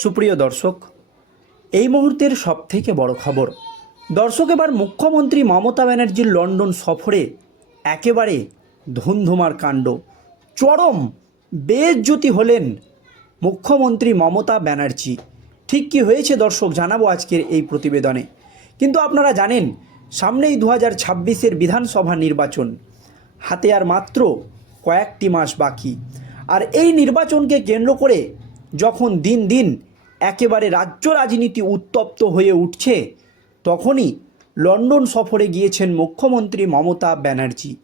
সুপ্রিয় দর্শক, এই মুহূর্তের সবথেকে বড় খবর, দর্শক এবার মুখ্যমন্ত্রী মমতা ব্যানার্জির লন্ডন সফরে একেবারে ধুমধুমার কাণ্ড। চরম বেজ্যোতি হলেন মুখ্যমন্ত্রী মমতা ব্যানার্জি। ঠিক কি হয়েছে দর্শক, জানাব আজকের এই প্রতিবেদনে। কিন্তু আপনারা জানেন, সামনেই দু হাজার ছাব্বিশের বিধানসভা নির্বাচন। হাতে আর মাত্র কয়েকটি মাস বাকি। আর এই নির্বাচনকে কেন্দ্র করে যখন দিন দিন একেবারে রাজ্য রাজনীতি উত্তপ্ত হয়ে উঠছে, তখনই লন্ডন সফরে গিয়েছেন মুখ্যমন্ত্রী মমতা ব্যানার্জি।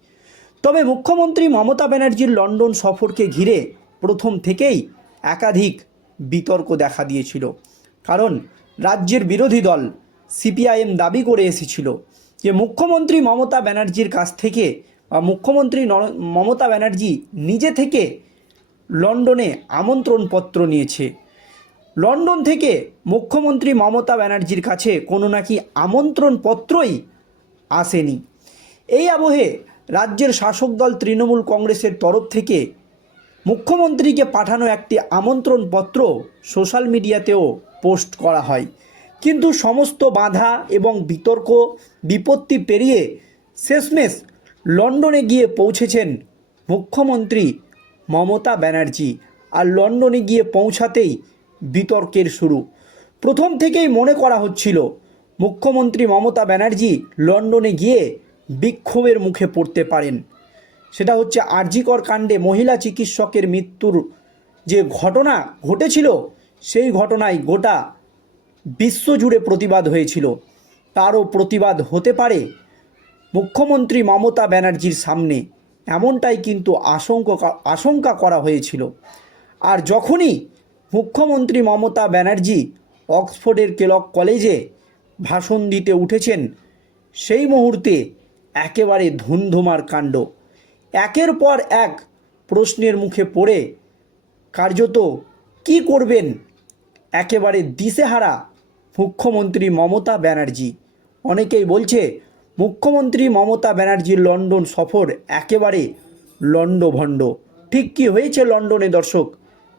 তবে মুখ্যমন্ত্রী মমতা ব্যানার্জির লন্ডন সফরকে ঘিরে প্রথম থেকেই একাধিক বিতর্ক দেখা দিয়েছিল। কারণ রাজ্যের বিরোধী দল সিপিআইএম দাবি করে এসেছিল যে মুখ্যমন্ত্রী মমতা ব্যানার্জির কাছ থেকে বা মুখ্যমন্ত্রী মমতা ব্যানার্জি নিজে থেকে লন্ডনে আমন্ত্রণপত্র নিয়েছে। লন্ডন থেকে মুখ্যমন্ত্রী মমতা ব্যানার্জির কাছে কোনো নাকি আমন্ত্রণপত্রই আসেনি। এই আবহে রাজ্যের শাসক দল তৃণমূল কংগ্রেসের তরফ থেকে মুখ্যমন্ত্রীকে পাঠানো একটি আমন্ত্রণপত্র সোশ্যাল মিডিয়াতেও পোস্ট করা হয়। কিন্তু সমস্ত বাধা এবং বিতর্ক, বিপত্তি পেরিয়ে শেষমেশ লন্ডনে গিয়ে পৌঁছেছেন মুখ্যমন্ত্রী মমতা ব্যানার্জি আর লন্ডনে গিয়ে পৌঁছাতেই বিতর্কের শুরু। প্রথম থেকেই মনে করা হচ্ছিল, মুখ্যমন্ত্রী মমতা ব্যানার্জি লন্ডনে গিয়ে বিক্ষোভের মুখে পড়তে পারেন। সেটা হচ্ছে আরজিকর কাণ্ডে মহিলা চিকিৎসকের মৃত্যুর যে ঘটনা ঘটেছিল, সেই ঘটনায় গোটা বিশ্বজুড়ে প্রতিবাদ হয়েছিল। তারও প্রতিবাদ হতে পারে মুখ্যমন্ত্রী মমতা ব্যানার্জির সামনে। এমনটাই কিন্তু আশঙ্কা আশঙ্কা করা হয়েছিল। আর যখনই মুখ্যমন্ত্রী মমতা ব্যানার্জি অক্সফোর্ডের কেলক কলেজে ভাষণ দিতে উঠেছেন, সেই মুহূর্তে একেবারে ধুমধুমার কাণ্ড। একের পর এক প্রশ্নের মুখে পড়ে কার্যত কি করবেন? একেবারে দিশেহারা মুখ্যমন্ত্রী মমতা ব্যানার্জি। অনেকেই বলছে মুখ্যমন্ত্রী মমতা ব্যানার্জির লন্ডন সফর একেবারে লন্ডভণ্ড ঠিক কি হয়েছে লন্ডনে, দর্শক?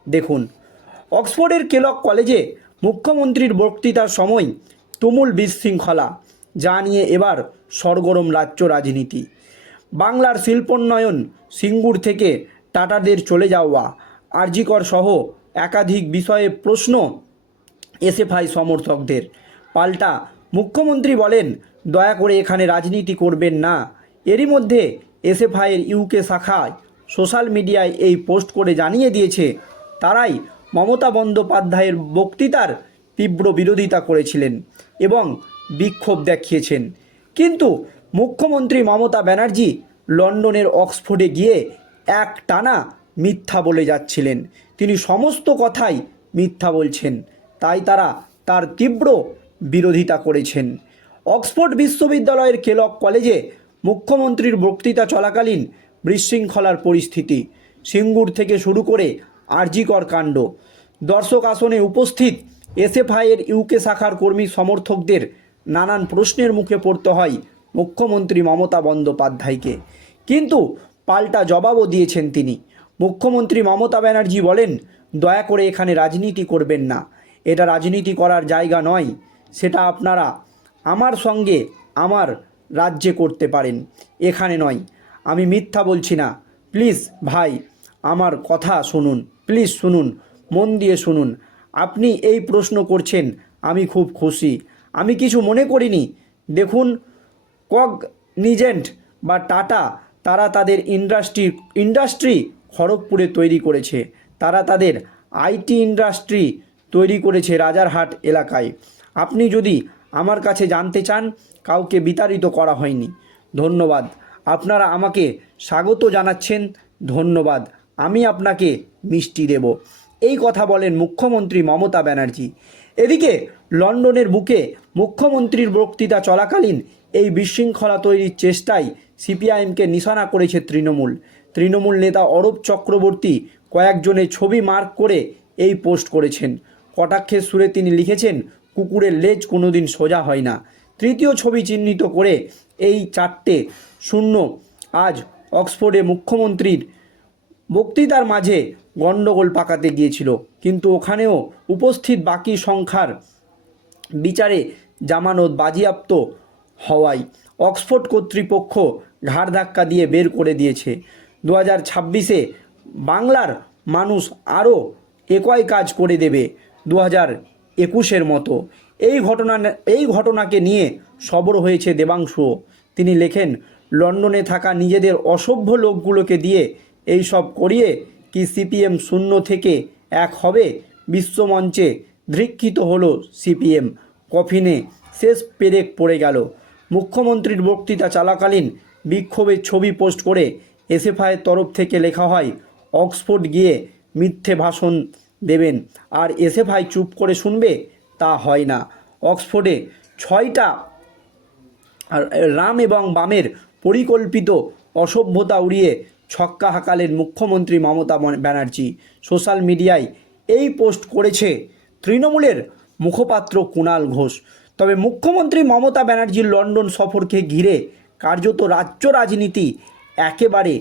দেখুন, অক্সফোর্ডের কেলক কলেজে মুখ্যমন্ত্রীর বক্তৃতার সময় তুমুল বিশৃঙ্খলা, যা নিয়ে এবার সরগরম রাজ্য রাজনীতি। বাংলার শিল্পোন্নয়ন সিঙ্গুর থেকে টাটাদের চলে যাওয়া, আরজিকর সহ একাধিক বিষয়ে প্রশ্ন এসএফআই সমর্থকদের। পাল্টা মুখ্যমন্ত্রী বলেন দয়া করে এখানে রাজনীতি করবেন না। এরই মধ্যে এসএফআইয়ের ইউকে শাখায় সোশ্যাল মিডিয়ায় এই পোস্ট করে জানিয়ে দিয়েছে, তারাই মমতা বন্দ্যোপাধ্যায়ের বক্তৃতার তীব্র বিরোধিতা করেছিলেন এবং বিক্ষোভ দেখিয়েছেন। কিন্তু মুখ্যমন্ত্রী মমতা ব্যানার্জি লন্ডনের অক্সফোর্ডে গিয়ে এক টানা মিথ্যা বলে যাচ্ছিলেন। তিনি সমস্ত কথাই মিথ্যা বলছেন, তাই তারা তার তীব্র বিরোধিতা করেছেন। অক্সফোর্ড বিশ্ববিদ্যালয়ের কেলক কলেজে মুখ্যমন্ত্রীর বক্তৃতা চলাকালীন বিশৃঙ্খলার পরিস্থিতি। সিঙ্গুর থেকে শুরু করে আরজিকর কাণ্ড। দর্শক আসনে উপস্থিত এসএফআইয়ের ইউকে শাখার কর্মী সমর্থকদের নানান প্রশ্নের মুখে পড়তে হয় মুখ্যমন্ত্রী মমতা বন্দ্যোপাধ্যায়কে। কিন্তু পাল্টা জবাবও দিয়েছেন তিনি। মুখ্যমন্ত্রী মমতা ব্যানার্জি বলেন, দয়া করে এখানে রাজনীতি করবেন না। এটা রাজনীতি করার জায়গা নয়। সেটা আপনারা আমার সঙ্গে আমার রাজ্যে করতে পারেন। এখানে নয়। আমি মিথ্যা বলছি না। প্লিজ ভাই, আমার কথা শুনুন। প্লিজ শুনুন। মন দিয়ে শুনুন। আপনি এই প্রশ্ন করছেন, আমি খুব খুশি। আমি কিছু মনে করিনি। দেখুন, কগনিজেন্ট বা টাটা, তারা তাদের ইন্ডাস্ট্রি ইন্ডাস্ট্রি খড়গপুরে তৈরি করেছে। তারা তাদের আইটি ইন্ডাস্ট্রি তৈরি করেছে রাজারহাট এলাকায়। আপনি যদি আমার কাছে জানতে চান, কাউকে বিতাড়িত করা হয়নি। ধন্যবাদ। আপনারা আমাকে স্বাগত জানাচ্ছেন। ধন্যবাদ। আমি আপনাকে মিষ্টি দেব। এই কথা বলেন মুখ্যমন্ত্রী মমতা ব্যানার্জি। এদিকে লন্ডনের বুকে মুখ্যমন্ত্রীর বক্তৃতা চলাকালীন এই বিশৃঙ্খলা তৈরির চেষ্টায় সিপিআইএমকে নিশানা করেছে তৃণমূল। তৃণমূল নেতা অরূপ চক্রবর্তী কয়েকজনের ছবি মার্ক করে এই পোস্ট করেছেন। কটাক্ষের সুরে তিনি লিখেছেন কুকুরের লেজ কোনোদিন সোজা হয় না। তৃতীয় ছবি চিহ্নিত করে এই চারটে শূন্য আজ অক্সফোর্ডে মুখ্যমন্ত্রীর বক্তৃতার মাঝে গণ্ডগোল পাকাতে গিয়েছিল। কিন্তু ওখানেও উপস্থিত বাকি সংখ্যার বিচারে জামানত বাজিয়াপ্ত হওয়ায় অক্সফোর্ড কর্তৃপক্ষ ঘাড় ধাক্কা দিয়ে বের করে দিয়েছে। দু হাজার ছাব্বিশে বাংলার মানুষ আরও একই কাজ করে দেবে। দু হাজার একুশের মতো। এই ঘটনা এই ঘটনাকে নিয়ে সবর হয়েছে দেবাংশুও তিনি লেখেন, লন্ডনে থাকা নিজেদের অসভ্য লোকগুলোকে দিয়ে এই সব করিয়ে কি সিপিএম শূন্য থেকে এক হবে? বিশ্বমঞ্চে ধৃক্ষিত হলো সিপিএম। কফিনে শেষ পেরেক পড়ে গেল। মুখ্যমন্ত্রীর বক্তৃতা চলাকালীন বিক্ষোভের ছবি পোস্ট করে এসএফআইয়ের তরফ থেকে লেখা হয়, অক্সফোর্ড গিয়ে মিথ্যে ভাষণ দেবেন। আর এসএফআই চুপ করে শুনবে, তা হয় না। অক্সফোর্ডে ছয়টা রাম এবং বামের পরিকল্পিত অসভ্যতা উড়িয়ে ছক্কা হাঁকালেন মুখ্যমন্ত্রী মমতা ব্যানার্জি। সোশ্যাল মিডিয়ায় এই পোস্ট করেছে তৃণমূলের মুখপাত্র কুণাল ঘোষ। তবে মুখ্যমন্ত্রী মমতা ব্যানার্জির লন্ডন সফরকে ঘিরে কার্যত রাজ্য রাজনীতি একেবারে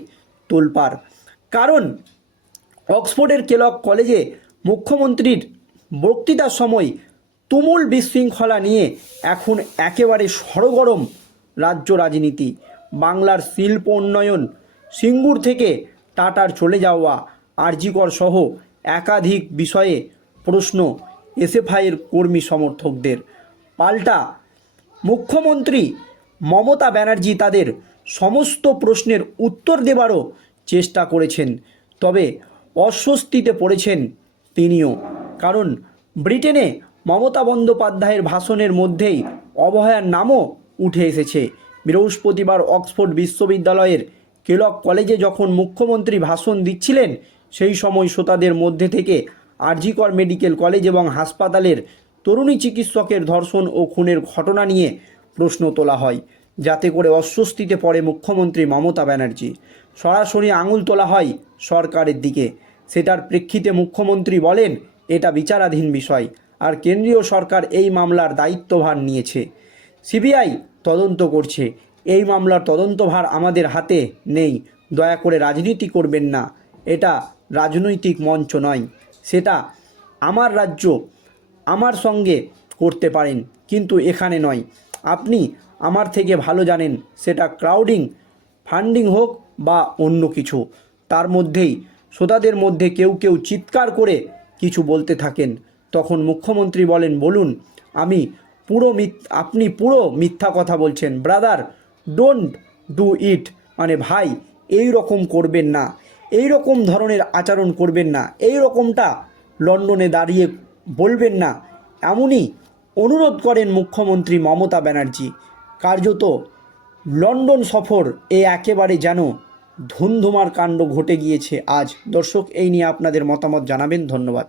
তোলপাড়। কারণ অক্সফোর্ডের কেলক কলেজে মুখ্যমন্ত্রীর বক্তৃতার সময় তুমুল বিশৃঙ্খলা নিয়ে এখন একেবারে সরগরম রাজ্য রাজনীতি। বাংলার শিল্প উন্নয়ন, সিঙ্গুর থেকে টাটার চলে যাওয়া আরজিকর সহ একাধিক বিষয়ে প্রশ্ন এসএফআইয়ের কর্মী সমর্থকদের। পাল্টা মুখ্যমন্ত্রী মমতা ব্যানার্জি তাদের সমস্ত প্রশ্নের উত্তর দেবারও চেষ্টা করেছেন, তবে অস্বস্তিতে পড়েছেন তিনিও। কারণ ব্রিটেনে মমতা বন্দ্যোপাধ্যায়ের ভাষণের মধ্যেই অবহেয়ার নামও উঠে এসেছে। বৃহস্পতিবার অক্সফোর্ড বিশ্ববিদ্যালয়ের কেলক কলেজে যখন মুখ্যমন্ত্রী ভাষণ দিচ্ছিলেন, সেই সময় শ্রোতাদের মধ্যে থেকে আরজিকর মেডিকেল কলেজ এবং হাসপাতালের তরুণী চিকিৎসকের ধর্ষণ ও খুনের ঘটনা নিয়ে প্রশ্ন তোলা হয়। যাতে করে অস্বস্তিতে পড়ে মুখ্যমন্ত্রী মমতা ব্যানার্জি। সরাসরি আঙুল তোলা হয় সরকারের দিকে। সেটার প্রেক্ষিতে মুখ্যমন্ত্রী বলেন, এটা বিচারাধীন বিষয়, আর কেন্দ্রীয় সরকার এই মামলার দায়িত্বভার নিয়েছে। সিবিআই তদন্ত করছে। এই মামলার তদন্তভার আমাদের হাতে নেই। দয়া করে রাজনীতি করবেন না। এটা রাজনৈতিক মঞ্চ নয়। সেটা আমার রাজ্য আমার সঙ্গে করতে পারেন, কিন্তু এখানে নয়। আপনি আমার থেকে ভালো জানেন, সেটা ক্রাউডিং, ফান্ডিং হোক বা অন্য কিছু। তার মধ্যেই শ্রোতাদের মধ্যে কেউ কেউ চিৎকার করে কিছু বলতে থাকেন। তখন মুখ্যমন্ত্রী বলেন, বলুন, আমি পুরো আপনি পুরো মিথ্যা কথা বলছেন। Brother, don't do it. মানে ভাই, এই রকম করবেন না। এই রকম ধরনের আচরণ করবেন না। এই রকমটা লন্ডনে দাঁড়িয়ে বলবেন না। এমনই অনুরোধ করেন মুখ্যমন্ত্রী মমতা ব্যানার্জি। কার্যত লন্ডন সফর এ একেবারে যেন ধুমধুমার কাণ্ড ঘটে গিয়েছে আজ। দর্শক এই নিয়ে আপনাদের মতামত জানাবেন। ধন্যবাদ।